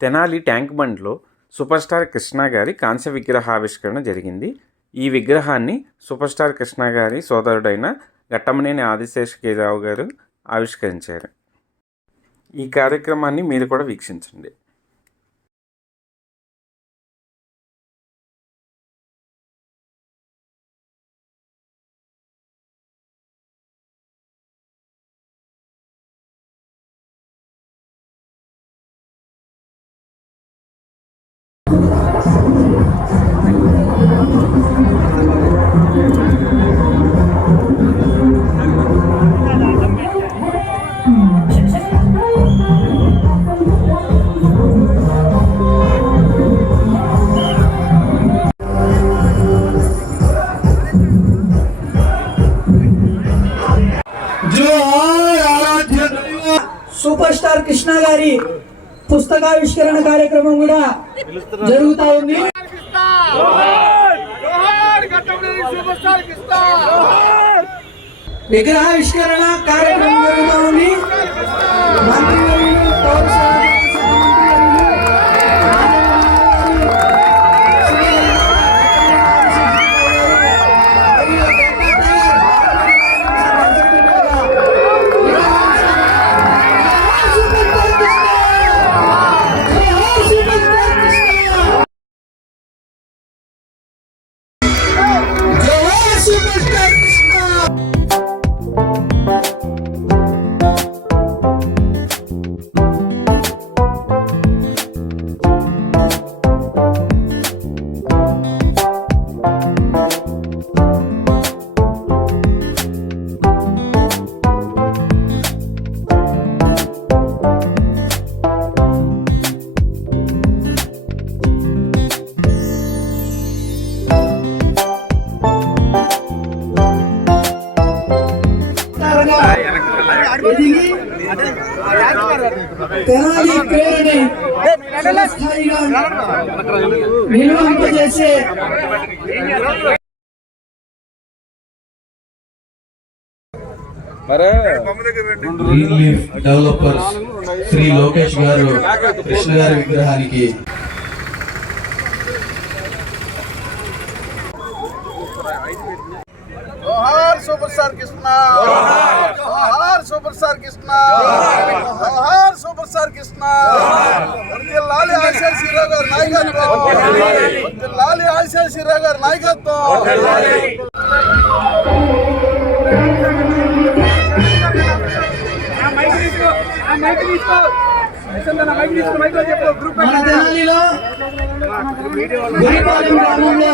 Tenali tank బండ్లో super star Krishna గారి కాంస్య విగ్రహావిష్కరణ జరిగింది. ఈ విగ్రహాన్ని సూపర్ స్టార్ కృష్ణ గారి సోదరుడైన ఘట్టమనేని ఆదిశేషగిరిరావు గారు ఆవిష్కరించారు. ఈ కార్యక్రమాన్ని మీరు కూడా వీక్షించండి. సూపర్ స్టార్ కృష్ణ గారి పుస్తకావిష్కరణ కార్యక్రమం కూడా జరుగుతా ఉంది. విగ్రహావిష్కరణ కార్యక్రమం జరుగుతా ఉంది. తెనాలి పేరుని నిర్వహింపజేసే green leaf developers Shri Lokesh గారు కృష్ణ గారి విగ్రహానికి जोहार सुपर स्टार कृष्णा, जोहार सुपर स्टार कृष्णा, जोहार सुपर स्टार कृष्णा. వర్ధిల్లాలి ఆశీర్వాద గారి నాయకత్వం, వర్ధిల్లాలి ఆశీర్వాద గారి నాయకత్వం. మన తెనాలిలో గురిపాలెం గ్రామంలో